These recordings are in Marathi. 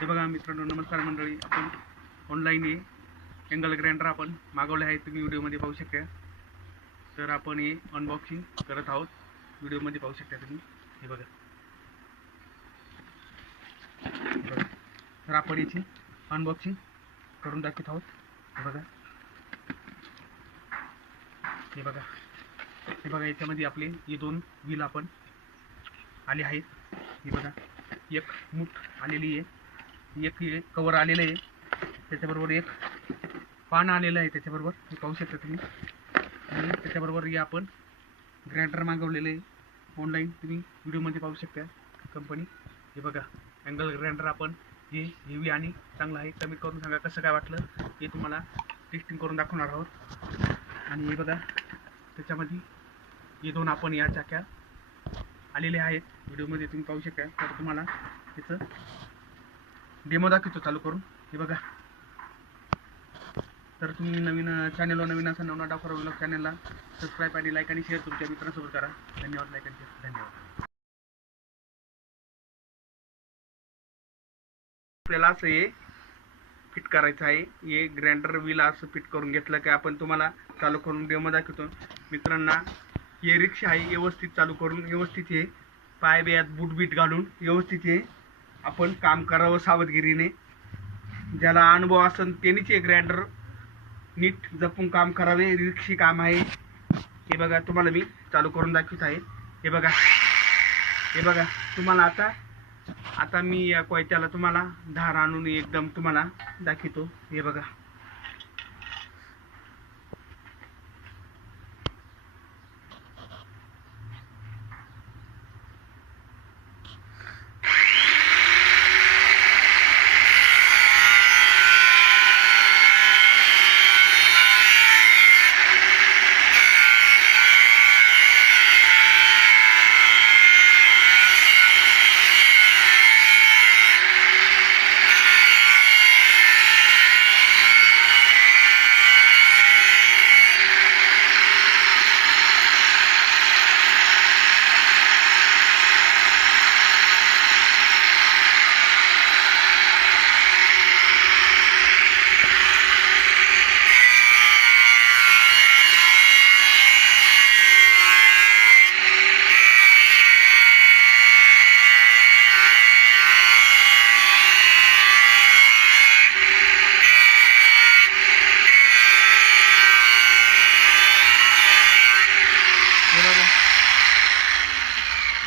हे बघा मित्रांनो, नमस्कार मंडळी. आपण ऑनलाईन हे एंगल ग्राइंडर आपण मागवले आहे, तुम्ही व्हिडिओमध्ये पाहू शकता. तर आपण हे अनबॉक्सिंग करत आहोत, व्हिडिओमध्ये पाहू शकता तुम्ही. हे बघा, तर आपण याची अनबॉक्सिंग करून दाखवत आहोत. हे बघा, हे बघा, हे बघा, याच्यामध्ये आपले हे दोन व्हील आपण आले आहेत. हे बघा, एक मूठ आलेली आहे, एक कवर आलेलं आहे, त्याच्याबरोबर एक पान आलेलं आहे त्याच्याबरोबर, हे पाहू शकता तुम्ही. आणि त्याच्याबरोबर हे आपण ग्राइंडर मागवलेलं आहे ऑनलाईन, तुम्ही व्हिडिओमध्ये पाहू शकता कंपनी. हे बघा, अँगल ग्राइंडर आपण हे हेवी आणि चांगलं आहे. कमी करून सांगा कसं काय वाटलं, हे तुम्हाला टेस्टिंग करून दाखवणार आहोत. आणि हे बघा, त्याच्यामध्ये हे दोन आपण या चाक्या आलेले आहेत, व्हिडिओमध्ये तुम्ही पाहू शकता. तर तुम्हाला त्याचं डेमो दाखवतो चालू करून. हे बघा, तर तुम्ही नवीन चॅनलवर नवीन असा नवना डाफर व्लॉग चॅनलला सबस्क्राईब आणि लाईक आणि शेअर तुमच्या मित्रांसोबत करा. धन्यवाद. लाईक आणि शेअर. धन्यवाद. आपल्याला असं हे फिट करायचं आहे. हे ग्राइंडर व्हील असं फिट करून घेतलं की आपण तुम्हाला चालू करून डेमो दाखवतो मित्रांना. हे रिक्षा आहे, व्यवस्थित चालू करून व्यवस्थित हे पाय बियात बूट बीट घालून व्यवस्थित हे आपण काम करावं सावधगिरीने. ज्याला अनुभव असेल त्यांनीच हे ग्राइंडर नीट जपून काम करावे, रिक्षी काम आहे. हे बघा, तुम्हाला मी चालू करून दाखवत आहे. हे बघा, हे बघा, तुम्हाला आता मी या कोयत्याला तुम्हाला धार आणून एकदम तुम्हाला दाखवतो. हे बघा,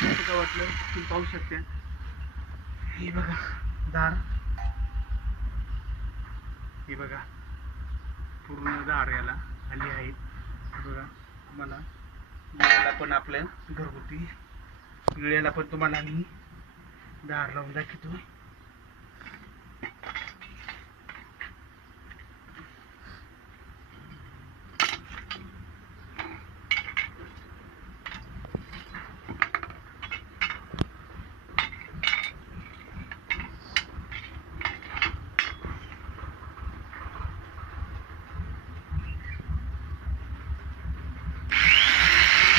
कसं वाटलं तुम्ही पाहू शकता. हे बघा दार, हे बघा पूर्ण दार याला आली आहेत. बघा, तुम्हाला गिळ्याला पण आपल्या घरगुती गिळ्याला पण तुम्हाला मी दार लावून दाखवतो.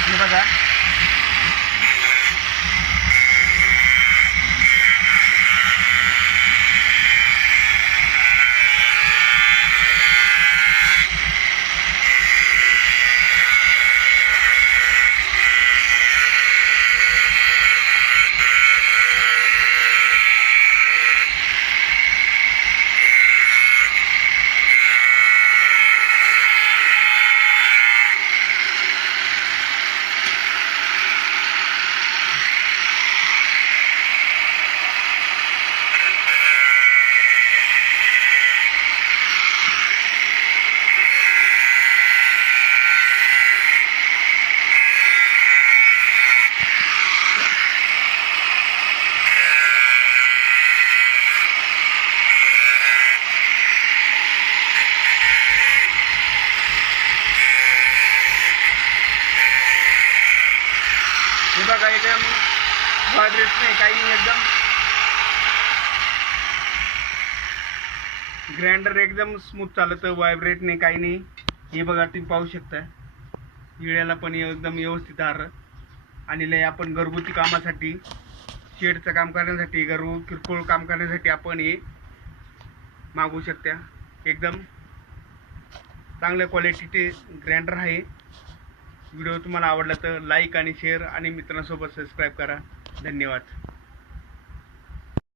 हे बघा, हे बघा, एकदम व्हायब्रेट नाही, काही नाही, एकदम ग्राइंडर एकदम स्मूथ चालतं, व्हायब्रेट नाही, काही नाही. हे बघा, तुम्ही पाहू शकता. हिळ्याला पण एकदम व्यवस्थित हार आणलेलं आहे आपण घरगुती कामासाठी. शेडचं काम करण्यासाठी, घरू किरकोळ काम करण्यासाठी आपण हे मागवू शकता. एकदम चांगल्या क्वालिटीचे ग्राइंडर आहे. व्हिडिओ तुम्हाला आवडला तर लाईक आणि शेअर आणि मित्रांसोबत सबस्क्राईब करा. धन्यवाद.